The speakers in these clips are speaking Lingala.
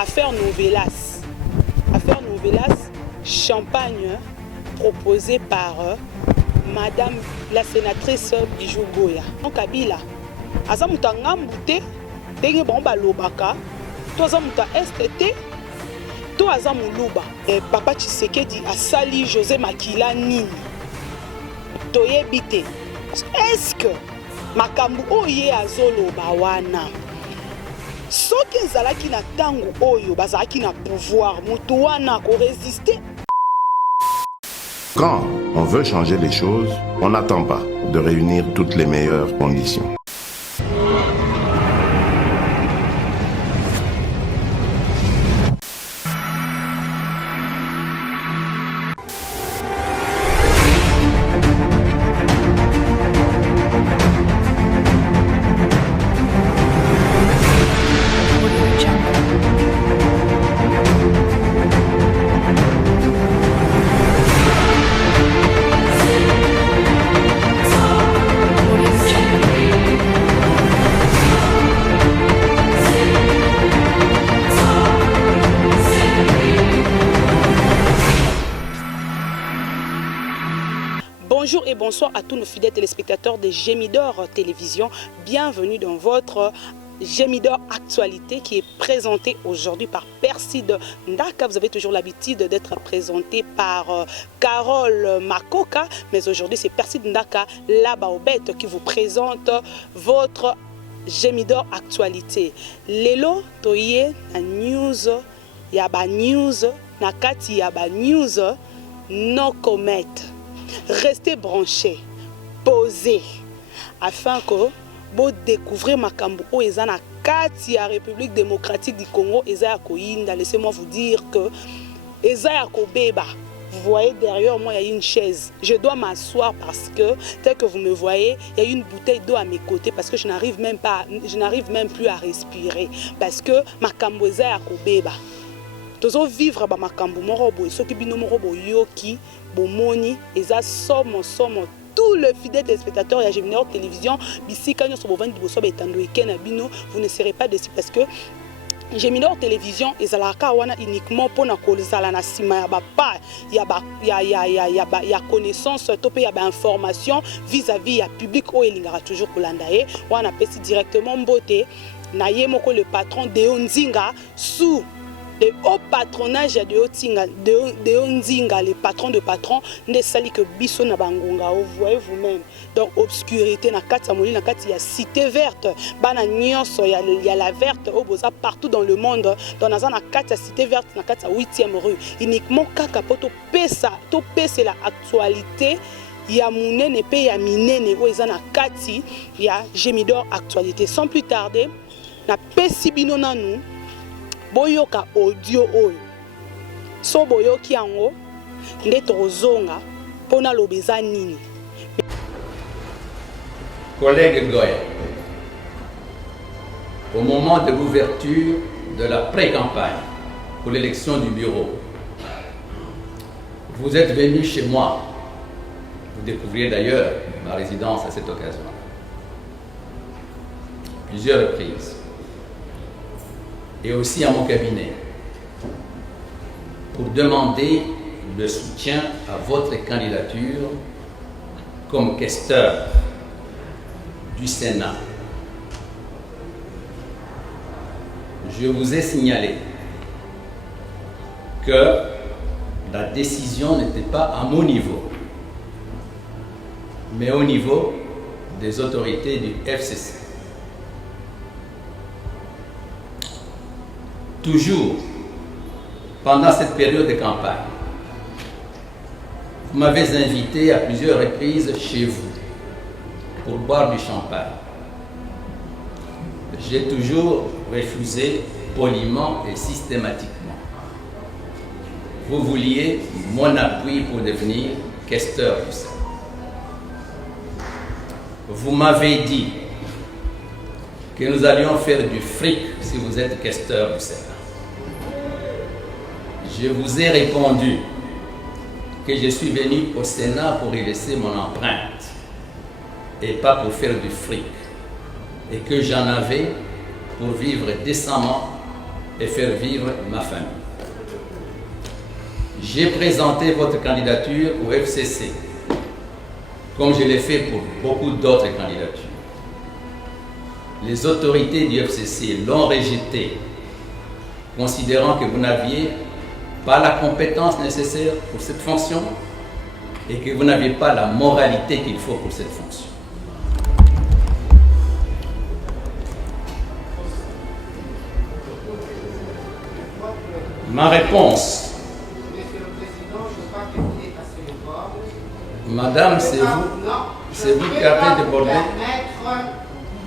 Affaire Novelas. Affaire Novelas, champagne proposé par Madame la sénatrice Bijou Goya. Donc Kabila, azamuta ngambute, tenge bomba lobaka, to azamuta STT, to azamuluba. Papa Tshisekedi asali José Makila nini. Toyebite. Est-ce que makambu oye azoloba wana? Soki ezalaki na tango oyo bazalaki na pouvoir, mutu wana ko résister. Quand on veut changer les choses, on n'attend pas de réunir toutes les meilleures conditions. Bonjour et bonsoir à tous nos fidèles téléspectateurs de Gémidor Télévision. Bienvenue dans votre Gémidor Actualité qui est présenté aujourd'hui par Perside Ndaka. Vous avez toujours l'habitude d'être présenté par Carole Makoka, mais aujourd'hui c'est Perside Ndaka, la Baobette, qui vous présente votre Gémidor Actualité. Lelo toye na news, yaba news, nakati yaba news, no comment. Restez branchés, posez, afin que vous découvrez Makambu Oeza na kati ya République démocratique du Congo, Eza Koinda. Laissez-moi vous dire que Eza Kobeba. Vous voyez derrière moi, il y a une chaise. Je dois m'asseoir parce que, tel que vous me voyez, il y a une bouteille d'eau à mes côtés parce que je n'arrive même plus à respirer. Parce que Makambu Eza Kobeba. Tozo vivre ba makambu morobo et soki bino morobo yoki bomoni eza somo tous les fidèles téléspectateurs de Gémidor Télévision bisi kanyo so bovandi boso betando ekena bino, vous ne serez pas déçus parce que Gémidor Télévision ezalaka wana uniquement pour na kozala na sima ya ba pa ya connaissance to pe ya ba information vis-à-vis ya public o elingara toujours kolanda ye wana pesi directement mbote na ye moko le patron de Nzinga sous le haut patronage de Onzinga, les patrons de patrons, ne sali que biso na bangonga, vous voyez vous-même. Donc obscurité na kati moli na kati ya cité verte, bana nyonso ya la verte au boza partout dans le monde. Dans na kati ya cité verte na kati ya 8e rue. Uniquement kaka poto pesa la actualité ya munene pe ya minene o eza na kati ya Gémidor Actualité. Sans plus tarder, na pesi bino nanu boyoka audio oyo so boyoki yango nde tozonga pona lobeza nini. Collègue Goya, au moment de l'ouverture de la pré-campagne pour l'élection du bureau, vous êtes venu chez moi. Vous découvriez d'ailleurs ma résidence à cette occasion. Plusieurs reprises. Et aussi à mon cabinet, pour demander le soutien à votre candidature comme questeur du Sénat. Je vous ai signalé que la décision n'était pas à mon niveau, mais au niveau des autorités du FCC. Toujours, pendant cette période de campagne, vous m'avez invité à plusieurs reprises chez vous pour boire du champagne. J'ai toujours refusé poliment et systématiquement. Vous vouliez mon appui pour devenir questeur du Sénat. Vous m'avez dit que nous allions faire du fric si vous êtes questeur du Sénat. Je vous ai répondu que je suis venu au Sénat pour y laisser mon empreinte et pas pour faire du fric, et que j'en avais pour vivre décemment et faire vivre ma famille. J'ai présenté votre candidature au FCC, comme je l'ai fait pour beaucoup d'autres candidatures. Les autorités du FCC l'ont rejeté, considérant que vous n'aviez pas la compétence nécessaire pour cette fonction et que vous n'aviez pas la moralité qu'il faut pour cette fonction. Ma réponse, Madame, c'est vous qui avez débordé.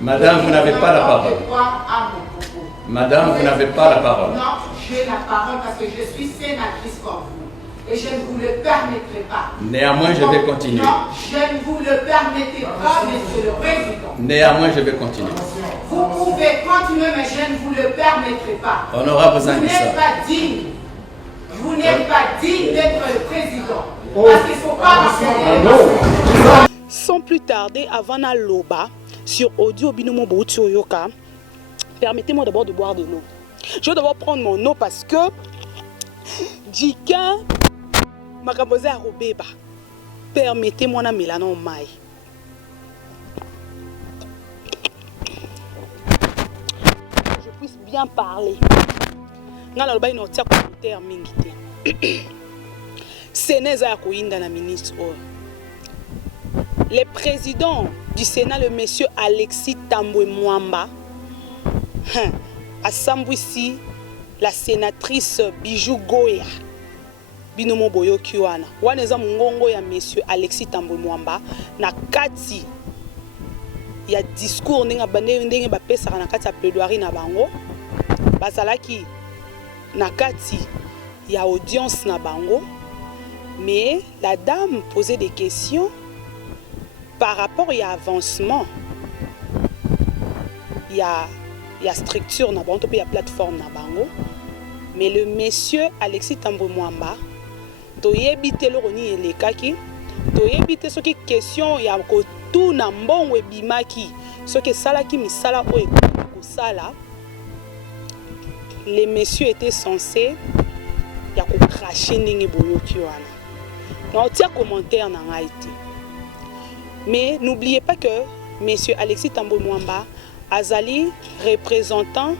Madame, vous n'avez pas la parole. Madame, vous n'avez pas la parole. Non, j'ai la parole parce que je suis sénatrice comme vous. Et je ne vous le permettrai pas. Néanmoins, je vais continuer. Non, je ne vous le permettrai pas, Monsieur le Président. Néanmoins, je vais continuer. Vous pouvez continuer, mais je ne vous le permettrai pas. Honorable Vous Zangissa. n'êtes pas digne. Vous n'êtes pas digne d'être le président. Parce qu'il ne faut pas raconter. Sans plus tarder, avant la loba, sur audio Binomo Bouti Yoka, permettez-moi d'abord de boire de l'eau. Je vais d'abord prendre mon eau parce que Djika m'a composé à Robeba. Permettez-moi de mélanon maï. Je puisse bien parler. Ngala loba ino tia commentaire mingi te. Sénat a koinda na ministre. Le président du Sénat, le monsieur Alexis Tambwe Mwamba, a sambouissi la sénatrice Bijou Goya. Binomo Boyo Kiwana. Waneza mungongo ya monsieur Alexis Tambwe Mwamba na kati ya discours ndenge bande ndenge ba pesa na kati ya plaidoirie na bango. Bazalaki na kati ya audience na bango. Mais la dame posait des questions par rapport à l'avancement. Il y a structure, il y a plateforme. Mais le monsieur Alexis Tambwe Mwamba, il a évité le roni et les kaki, il a évité ce qui est question, il y a tout na mbongo et bimaki, ce qui est salaki misala ou sala. Les messieurs étaient censés il y a cracher n'ingi boyo kiwana. Non, tiens commentaire n'a pas été. Mais n'oubliez pas que M. Alexis Tambwe Mwamba Azali, représentant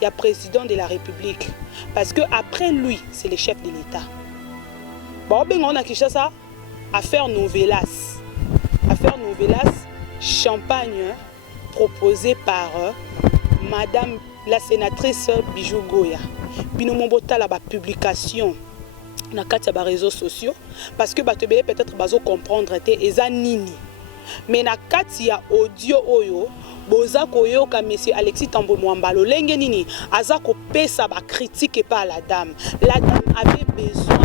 et président de la République. Parce que après lui, c'est le chef de l'État. Bon, on a Kinshasa, affaire Novelas. Affaire Novelas, champagne proposé par Madame la sénatrice Bijou Goya. Binomombota la publication na kati ya réseaux sociaux parce que batebele peut-être bazo comprendre te eza nini. Mais na kati ya audio oyo boza koyoka monsieur Alexis Tambwe Mwamba lolenge nini aza ko pesa ba critique par la dame. La dame avait besoin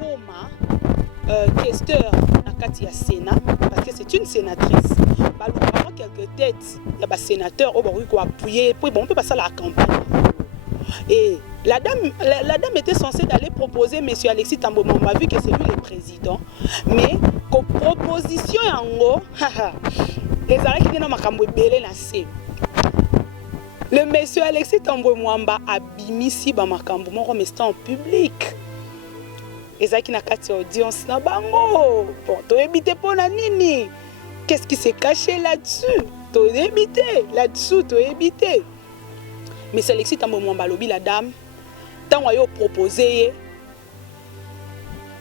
comme questeur na kati ya Sénat parce que c'est une sénatrice. Balou quelques têtes ya ba sénateur au bari ko appuyer puis bon on peut passer la campagne. Et la dame était censée d'aller proposer M. Alexis Tambwe Mwamba vu que c'est lui le président. Mais comme proposition yango, les arrêts qui viennent à Makambo belé na se. Le M. Alexis Tambwe Mwamba a bimisi ba Makambo moko mais c'était en public. Les arrêts qui na kati audience na bango. Bon, to éviter pour na nini. Qu'est-ce qui s'est caché là-dessus? To éviter là-dessous, to éviter. Mais c'est Alexis Tambwe Mwamba lobi la dame. Tant qu'on a proposé,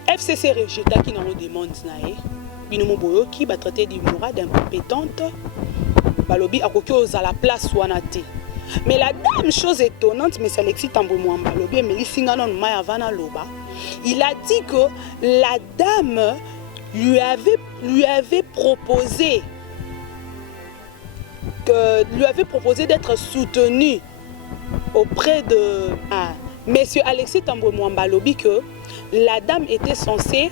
FCC rejeta qui nous demande nae. Binomo boyo qui va traiter d'immoral d'incompétente. Balobi a koki à la place wanate. Mais la dame, chose étonnante, mais c'est Alexis Tambwe Mwamba lobi mais lisinganon maya vana loba. Il a dit que la dame lui avait proposé d'être soutenue auprès de Monsieur Alexis Tambwe Mwamba lobi que la dame était censée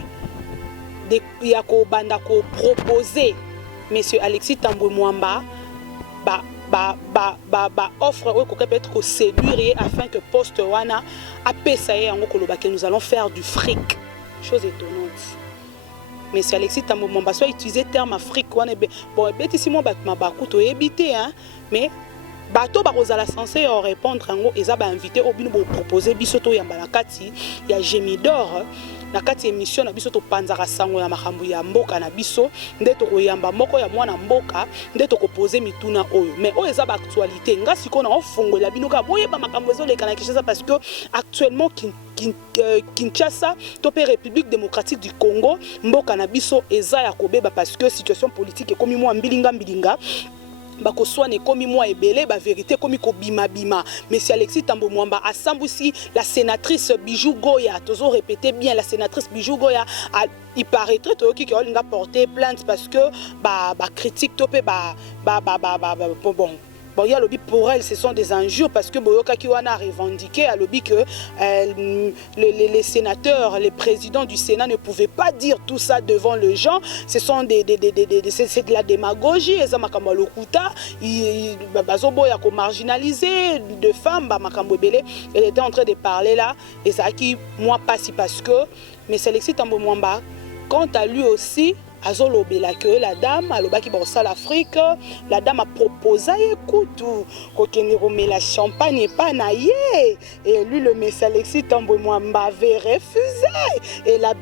proposer Monsieur Alexis Tambwe Mwamba offre peut-être séduire afin que poste wana apesaye yango koloba que nous allons faire du fric. Chose étonnante. Monsieur Alexis Tambwe Mwamba soit utiliser terme Afrique wana bon bêtisiement ma bakuto éviter hein mais bato bakozala censé répondre yango eza ba invité au bino proposer biso to yamba na kati ya Gemidor na kati émission na biso to panzaka sango ya makambo ya mboka na biso nde to koyamba moko ya mwana mboka nde to koposer mituna oyo mais oyo eza ba actualité nga siko na ofongola bino ka boyeba makambo ezo leka na Kinshasa parce que actuellement Kinshasa topé République démocratique du Congo mboka na biso eza ya kobeba parce que situation politique ekomi mwa mbilinga bakoswane komi mwa ebele ba vérité komi ko bima monsieur Alexis Tambo Mwamba asambousi la sénatrice Bijou Goya toujours répéter bien la sénatrice Bijou Goya il paraîtrait que olinga porter plainte parce que ba critique topé bon il y a lobby pour elle, ce sont des injures parce que Boyoka Kiwana a revendiqué à lobby que les sénateurs, les présidents du Sénat ne pouvaient pas dire tout ça devant les gens. Ce sont c'est de la démagogie. Et ça makambo lokuta, bazobo ya ko marginalisé de femmes, ba makambo belé. Elle était en train de parler là et ça qui moi passe parce que mais c'est Alexis Tambo Mwamba quant à lui aussi azolobela que la dame alobaki bossa l'Afrique la dame a proposé écoute kokende romela champagne et pas naie et lui le monsieur Alexis Tambo Mwamba avait refusé et la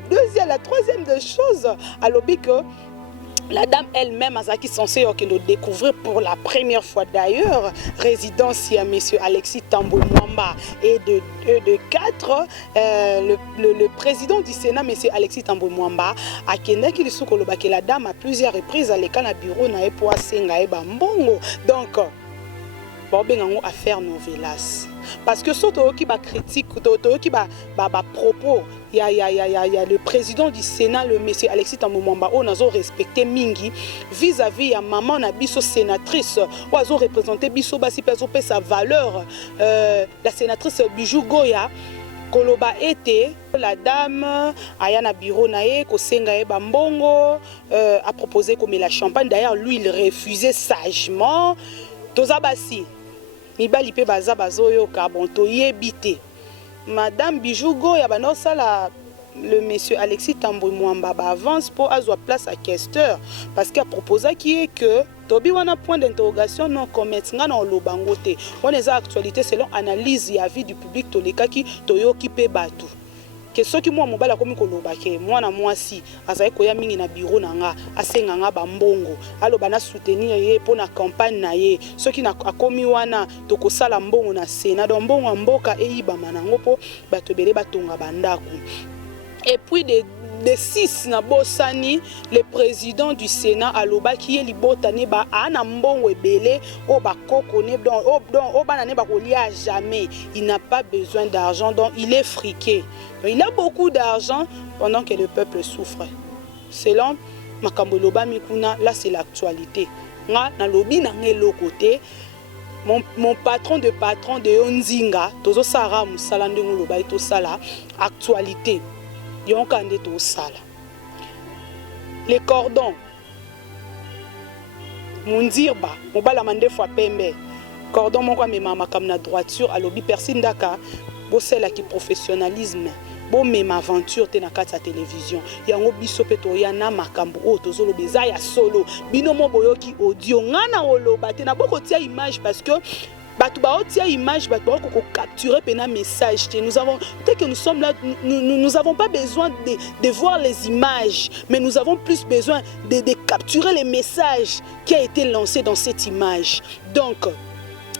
troisième de choses alobi que la dame elle-même a qui censé découvrir pour la première fois d'ailleurs résidence à monsieur Alexis Tambo Mwamba et de 4 le président du Sénat monsieur Alexis Tambo Mwamba a kenda ki lisuko lobaki la dame à plusieurs reprises à l'école na bureau na po asenga e bambongo donc bon bengango affaire novelas parce que surtout qui ba critique qui ba propos il y a le président du Sénat le monsieur Alexis Tambo Mwamba on a respecté mingi vis-à-vis ya maman na biso sénatrice ou azo représenter biso basi peso pe sa valeur la sénatrice Bijou Goya koloba été la dame ayana bureau nae ko senga e bambongo a proposé comme la champagne d'ailleurs lui il refusait sagement tozabasi mibali pe baza bazoyo ka bon to yebité madame Bijou Goya banosala le monsieur Alexis Tambo Mwamba avance pour avoir place à questeur parce qu'il a proposé qui est que tobi wana point d'interrogation non commettre nga na lobangote on les actualité selon analyse ya vie du public toleka ki toyoki pe batu que ceux qui moi mobala komi kolobake mwana mwasi azai koya mingi na bureau nanga asenga nga bambongo alo bana soutenir ye pour na campagne na ye ceux qui na akomi wana tokosala mbongo na Sénat donc mbongo mboka eyiba manango po bato bele batonga bandako et puis de 6 na bosani le président du Sénat aloba qui est libotane ba ana mbongo ebele o ba kokone donc o banane ba kolia jamais il n'a pas besoin d'argent donc il est friqué donc, il a beaucoup d'argent pendant que le peuple souffre selon makambo loba mikuna là c'est l'actualité nga na lobi na ngelo côté mon patron de Onzinga tozo sara musala ndenge loba to sala actualité yonkande to sala les cordons mundirba mobala mande fois pembe cordon moko mema makam na droiture alobi personne daka bosela ki professionnalisme bo mema aventure te na kati ya télévision yango biso pe to yana makambo o tozolo beza ya solo bino mo boyoki audio ngana oloba te na boko tia image parce que batu ba otia image batu ba ko capturer pena message nous avons dès que nous sommes là nous avons pas besoin de voir les images mais nous avons plus besoin de capturer les messages qui a été lancé dans cette image donc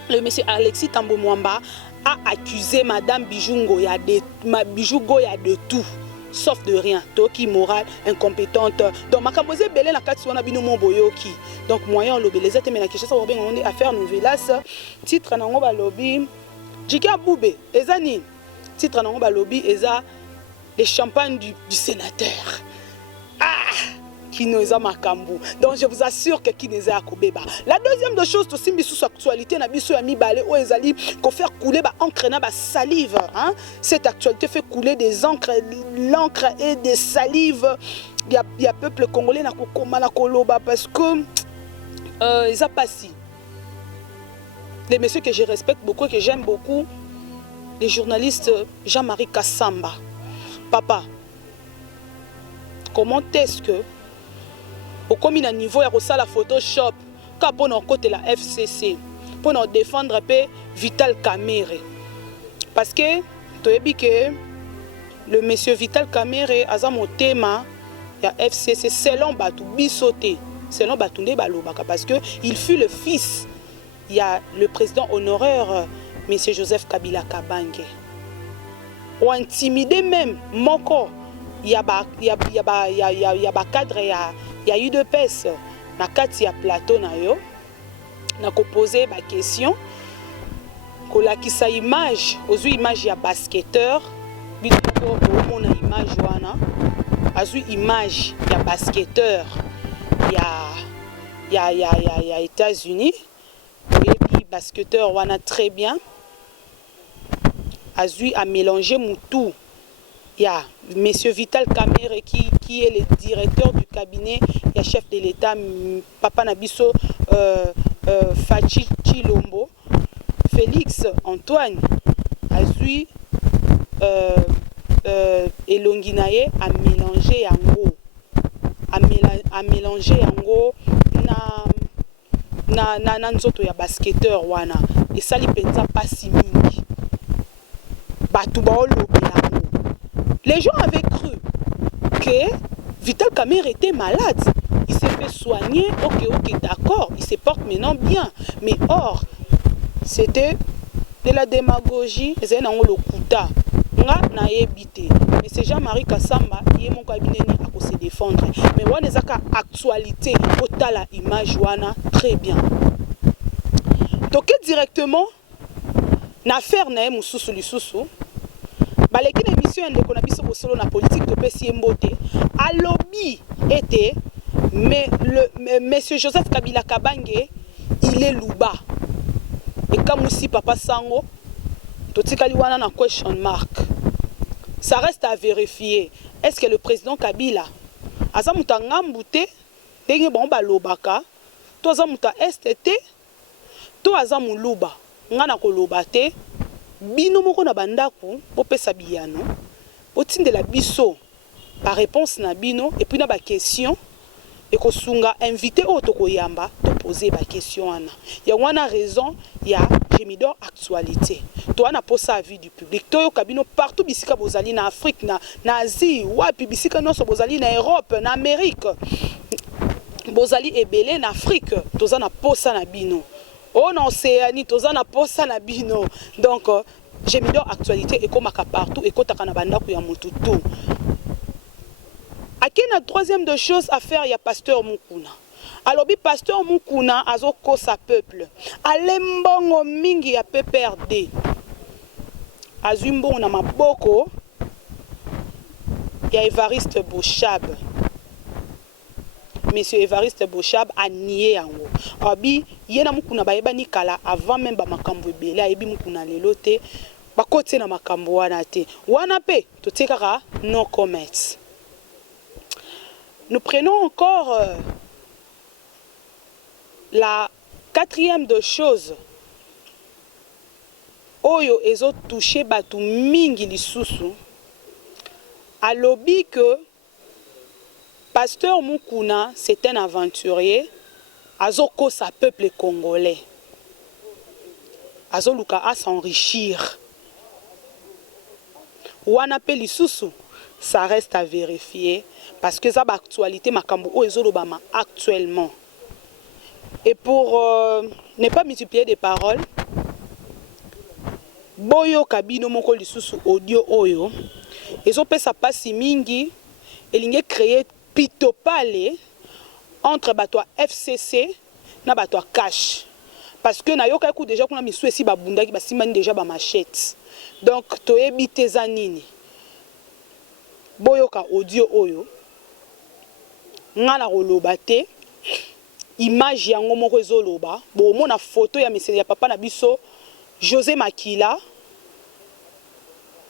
le monsieur Alexis Tambo Mwamba a accusé madame Bijou Goya de tout sauf de rien toki morale incompétente donc makamboze belé na kati wana bino mo boyoki donc moyen lobeleza te mena Kinshasa obenga on affaire novelas titre nango ba lobby Jika Boubé ezani titre nango ba lobby eza les champagnes du sénateur qui nous a makambu donc je vous assure que qui nous a kobeba la deuxième de chose to simbi sous actualité na biso ya mibale o ezali ko faire couler ba encre na ba salive hein cette actualité fait couler des encres l'encre et des salives il y a peuple congolais na kokoma na koloba parce que ils a passé les messieurs que je respecte beaucoup que j'aime beaucoup les journalistes Jean-Marie Kassamba papa comment est-ce que au comme à niveau ya kosala Photoshop ka pona côté la FCC pour nous défendre Vital Kamerhe. Parce que tu as dit que le monsieur Vital Kamerhe a un thème ya FCC selon Batu Bisoté, selon Batunde Balobaka, parce que il fut le fils, il y a le président honoraire monsieur Joseph Kabila Kabange. Ou intimidé même moko, il y a cadre, il y a eu de pèse na kati ya plateau na yo, na ko poser ba question, ko la ki sa image, ozu image ya basketteur, bitoko ko na image wana. Azu image ya basketteur ya États-Unis, et puis basketteur wana très bien. Azu a mélangé Moutou. Il y a monsieur Vital Kamerhe qui est le directeur du cabinet, il y a chef de l'État Papa Nabiso Fachi Chilombo, Félix Antoine Azu Elonginaye a mélangé yango, a mélangé yango na nzoto ya basketteur wana, et ça li penza pas si mingi batu baolobi yango. Les gens avaient cru que Vital Kamerhe était malade, il s'est fait soigner, ok d'accord, il se porte maintenant bien, mais or c'était de la démagogie, c'est un lokuta. Na ebité, mais c'est Jean-Marie Kassamba, il est mon cabinet à se défendre. Mais on a une actualité, au la image wana très bien. Donc directement, l'affaire na mususu lisusu, baleki l'émission de konabiso bosolo na politique de pesi mbote, a lobby était, mais le monsieur Joseph Kabila Kabange, il est louba. Et comme aussi papa Sango, totikali wana na question mark. Ça reste à vérifier. Est-ce que le président Kabila azamuta ngambute ndenge bomba lobaka to azamuta STT to azamuluba ngana ko lobate bino moko na bandako bopesa biyano botindela biso par réponse na bino et puis na ba question et ko sunga invité auto ko yamba to poser ba question ana ya wana raison ya Gémidor actualité. Toi na posa avis du public. Toi kabino partout bisika bozali na Afrique na Asie, wapi bisika non so bozali na Europe, na Amérique. Bozali ebele na Afrique, toza na posa na bino. Oh na Océanie, toza na posa na bino. Donc Gémidor actualité et komaka partout et kotaka na banda ku ya mututu. Akena la troisième de choses à faire, il y a pasteur Mukuna. Alors, le pasteur Mukuna a sa peuple. Alembongo mingi a PPRD. Azumbo na maboko. Il y a Évariste Bochab. Monsieur Évariste Bochab a nié en haut. Abi, yena Mukuna baeba ni kala avant même ba makambo ebele ayebi Mukuna lelote. Ba kote na makambo wana te. Wana pe to tekaka no comments. Nous prenons encore la quatrième de choses. Oyo ezo touché batu mingi lisusu. A lobby que pasteur Mukuna c'est un aventurier. Azoko sa peuple congolais. Azoluka a s'enrichir. Wana pe lisusu. Ça reste à vérifier parce que ça va actualité makambo o ezolobama actuellement. Et pour ne pas multiplier des paroles, boyo kabino moko lisusu audio oyo ezopesa pasi mingi elinge créer pitopale entre bato FCC na bato cash parce que na yoka ku déjà kuna misu esi babundaki basimani déjà ba machette. Donc toyebi tezanini boyoka audio oyo ngana koloba te image yango moko ezoloba bo mona photo ya mesele ya papa na biso José Makila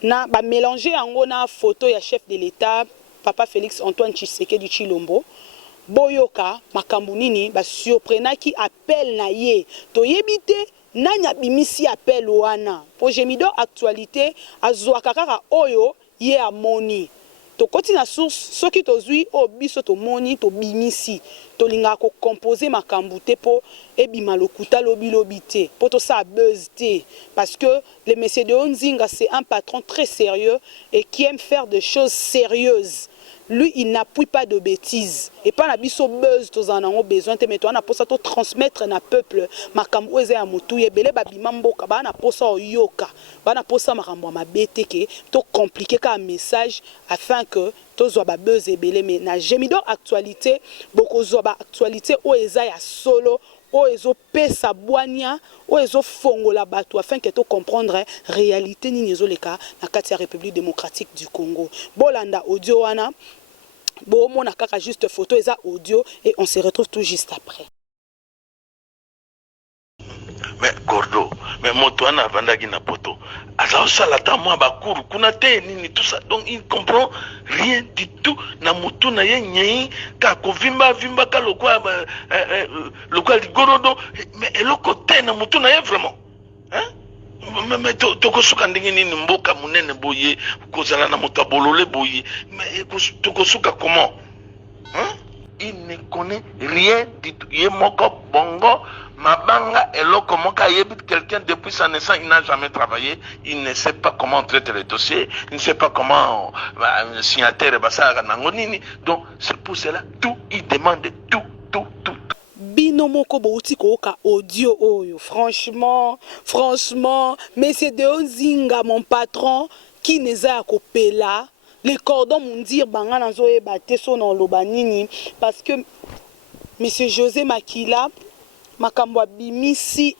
na ba mélanger yango na photo ya chef de l'État papa Félix Antoine Tshisekedi Chilombo boyoka makambo nini ba surprenaki appel na ye toyebite nanya bimisi appel wana po Gémidor actualité azwaka kaka oyo ye amoni. to koti na source soki tozui o biso to moni to bimisi to linga ko composer makambu te po ebima lokuta lobi lobi te po to sa buzz te parce que le monsieur de Onzinga c'est un patron très sérieux et qui aime faire des choses sérieuses. Lui, il n'appuie pas de bêtises. Et pas la biso buzz, tous en ont besoin. Mais toi, on a pour ça transmettre à peuple. Makambo eze amutu yebele babimamboka. Ba na pour ça yoka. Ba na pour ça makambo ma BTK. To compliqué comme message afin que to zo ba buzz ebele. Mais na Gémidor actualité, beaucoup zo ba actualité o eza ya solo. O ezo pesa boania, o ezo fongo la bateau afin que tu comprendre réalité ni nezo leka na kati ya République démocratique du Congo. Bolanda audio wana, bo mona kaka juste photo eza audio et on se retrouve tout juste après. Mais Gordo, mais Motoana Vandagi na poto. Azao salata moi bakuru kunate nini tout ça. Donc il comprend rien du tout. Na moto na ye nyei ka ko vimba ka lokwa ligorodo mais eloko te na moto na ye vraiment. Hein? Mais toko suka ndenge nini mboka munene boye kozala na moto bolole boye mais toko suka comment? Hein? Il ne connaît rien du tout. Il est moko bongo. Mabanga eloko moka yebit quelqu'un depuis sa naissance, il n'a jamais travaillé, il ne sait pas comment traiter les dossiers, il ne sait pas comment signataire basa nangonini. Donc c'est pour cela tout il demande tout. Binomoko bouti koka audio oyo. Franchement, mais c'est de Onzinga mon patron qui n'est pas kopela. Les cordons m'ont dit banga nazo e baté so na lobanini parce que monsieur José Makila makambo bimisi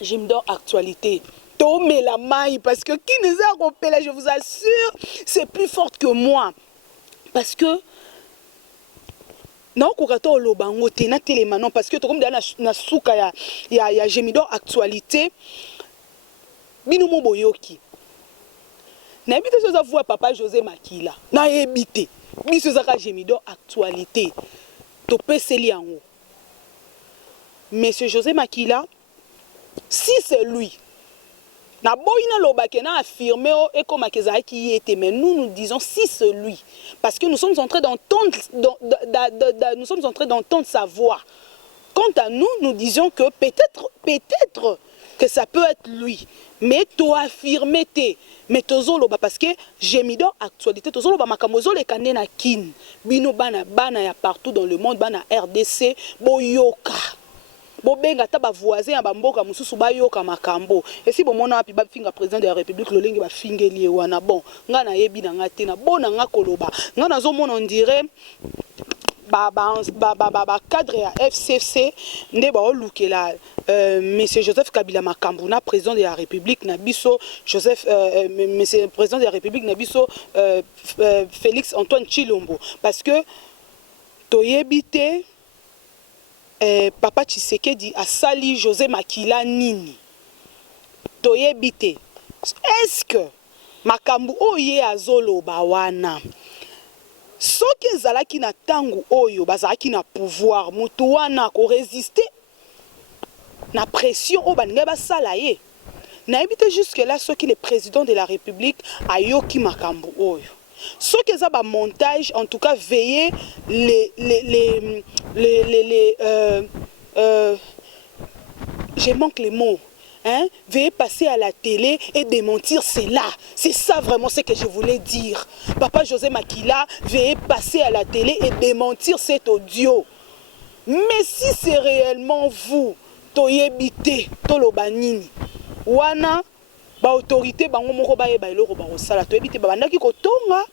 Gémidor actualité tomé la maille parce que qui nous a repéré, je vous assure c'est plus forte que moi parce que non kokato lobango te na télémanon parce que to comme na suka ya Gémidor actualité binomo boyoki na ebite so za voir papa José Makila na ebite biso za Gémidor actualité. Monsieur José Makila, si c'est lui, na boina lobake na affirmé et comme qui y était, mais nous disons si c'est lui, parce que nous sommes en train d'entendre, nous sommes en train d'entendre sa voix. Quant à nous, nous disons que peut-être que ça peut être lui, mais tu affirmé te. Mais tozolo parce que Gémidor actualité tozolo ba makamozo le kande na kin bino bana ya partout dans le monde bana RDC boyoka bobenga ta ba voisin ya bamboka mususu bayoka makambo et si bomona api ba finga président de la République lolingi ba fingeli wana bon nga na yebi na ngate na bona nga koloba nga nazo mona on dirait cadre ya FCC nde ba olukela monsieur Joseph Kabila Makambuna président de la République na biso Joseph monsieur président de la République na biso Félix Antoine Tshilombo parce que toyebite papa Tshisekedi a sali José Makila nini toyebite est-ce que makambu oye azolo bawana soki ezalaki na tangu oyo bazalaki na pouvoir mutu wana ko résister na pression o baninga basala ye na ebite jusque là soki le président de la République ayoki makambu oyo soki eza ba montage en tout cas veiller je manque les mots. Hein, veuillez passer à la télé et démentir cela. C'est ça vraiment ce que je voulais dire. Papa José Makila, veuillez passer à la télé et démentir cet audio. Mais si c'est réellement vous, toyebite, tolobanini, wana, ba autorité, bango moko ba eba eloko ba osala, toyebite ba bandaki kotonga.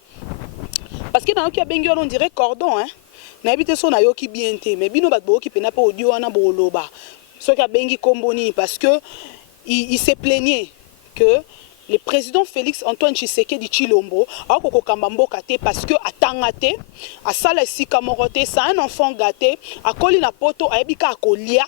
Parce que dans le cas bengi on dirait cordon, hein. Na ebite so na yoki bien te, mais bino ba boki pena pa audio wana boloba. Ce qui a bengi komboni parce que il s'est plaigné que le président Félix Antoine Tshisekedi Tshilombo a kokamba mboka te parce que atangate a sala sika morote c'est un enfant gâté a koli na poto a ebika kolia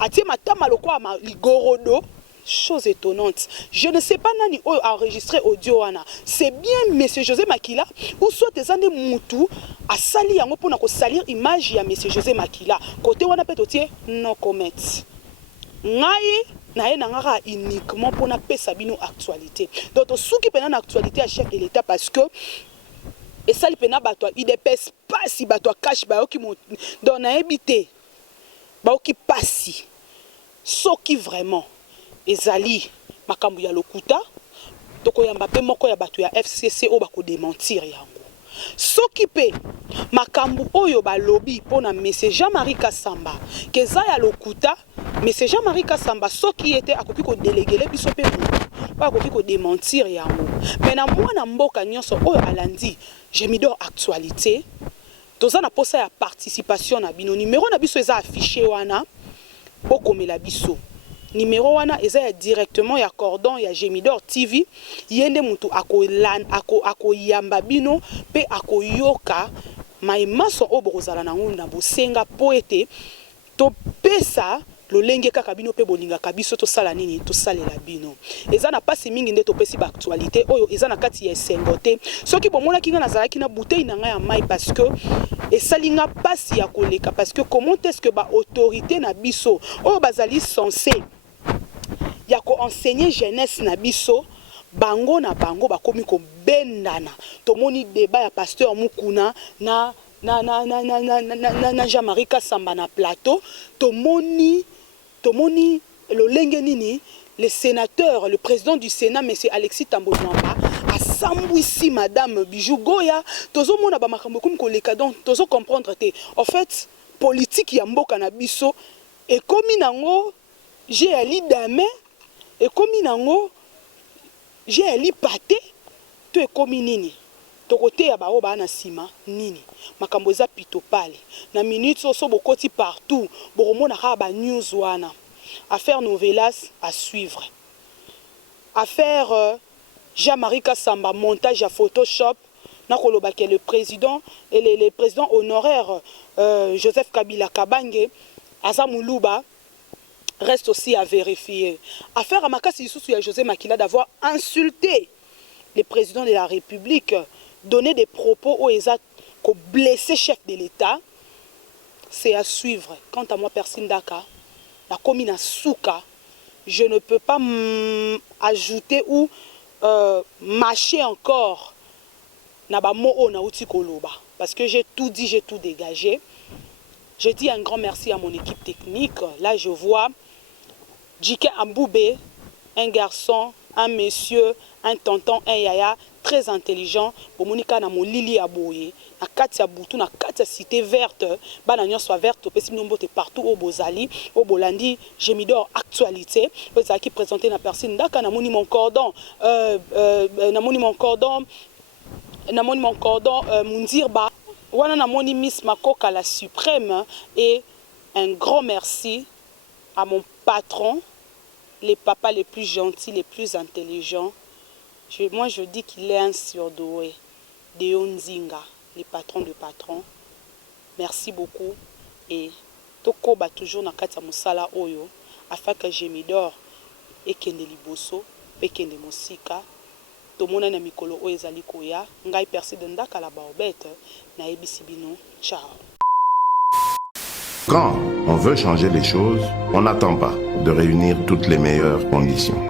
a tie matama lokwa ma ligorodo. Chose étonnante. Je ne sais pas nani a enregistré audio wana. C'est bien monsieur José Makila ou soit des années moutou a sali yango pour na ko salir image ya monsieur José Makila. Côté wana petotie no comment. Ngai na ye nangaka uniquement pour na pesa bino actualité. Donc soki pena na actualité à chef de l'État parce que et ça li pena bato il dépêche pas si bato cache ba ki mo donc na ebité ba ki passi soki vraiment ezali makambu ya lokuta toko yamba pe moko ya bato ya FCC o bako démentir yango soki pe makambu oyo ba lobby pona monsieur Jean-Marie Kassamba keza ya lokuta monsieur Jean-Marie Kassamba soki était akoki ko déléguer biso pe pas akoki ko démentir yango mais na mwana mboka nyonso oyo alandi Gémidor actualité toza na posa ya participation na bino numéro na biso eza affiché wana bokomela biso numéro wana eza ya directement ya cordon ya Gémidor TV yende mutu ako yamba bino pe ako yoka maimaso obokozala na ngunda bosenga poete to pesa lolenge kaka bino pe bolinga kabiso to sala nini to salela bino eza na pasi mingi nde to pesi ba actualité oyo eza na kati ya sengote soki bomona kinga nazalaki na bouteille na nga ya mai parce que esalinga pasi ya koleka parce que comment est-ce que ba autorité na biso oyo bazali censé ya ko enseigner jeunesse na biso bango na bango bakomi ko bendana tomoni débat ya pasteur Mukuna na Jean-Marie Kassamba na plateau tomoni lolenge nini le sénateur le président du Sénat monsieur Alexis Tambozamba asambwisi madame Bijou Goya tozo mona ba makambo komi koleka donc tozo comprendre te en fait politique ya mboka na biso et komi nango j'ai ali dame et komi nango j'ai ali pâté to e komi nini tokote ya bao ba na sima nini makambo za pito pale na minute so bokoti partout boromona ka ba news wana affaire Novelas à suivre affaire Jean-Marie Kassamba montage à Photoshop na koloba ke le président et les présidents honoraires Joseph Kabila Kabange Azamuluba reste aussi à vérifier affaire Amakasi Isusu ya José Makila d'avoir insulté le président de la République donner des propos où ils ont blessé chef de l'État, c'est à suivre. Quant à moi, personne Daka, la commune Souka, je ne peux pas ajouter ou mâcher encore parce que j'ai tout dit, j'ai tout dégagé. Je dis un grand merci à mon équipe technique. Là, je vois Djike Amboube, un garçon, un monsieur, un tonton, un yaya, très intelligent. Pour Monika na molili aboye, na katia boutou, na katia cité verte, bananion soit verte, pesi nombote partout au Bozali, au Bolandi, Gémidor actualité. Vous avez qui présenté na personne d'aka na moni mon cordon, na moni mon cordon, Mundirba, wana na moni Miss Makoka la suprême et un grand merci à mon patron. Les papas les plus gentils, les plus intelligents. Moi, je dis qu'il est un surdoué. Deo Nzinga, les patrons de patrons. Merci beaucoup. Et Toko ba toujours na kati ya musala oyo afin que Gémidor et kende liboso, pe kende mosika. Tomona na mikolo oyo ezali koya, ngai persi de ndaka la baobette na ebisi bino. Ciao. Quand on veut changer les choses, on n'attend pas de réunir toutes les meilleures conditions.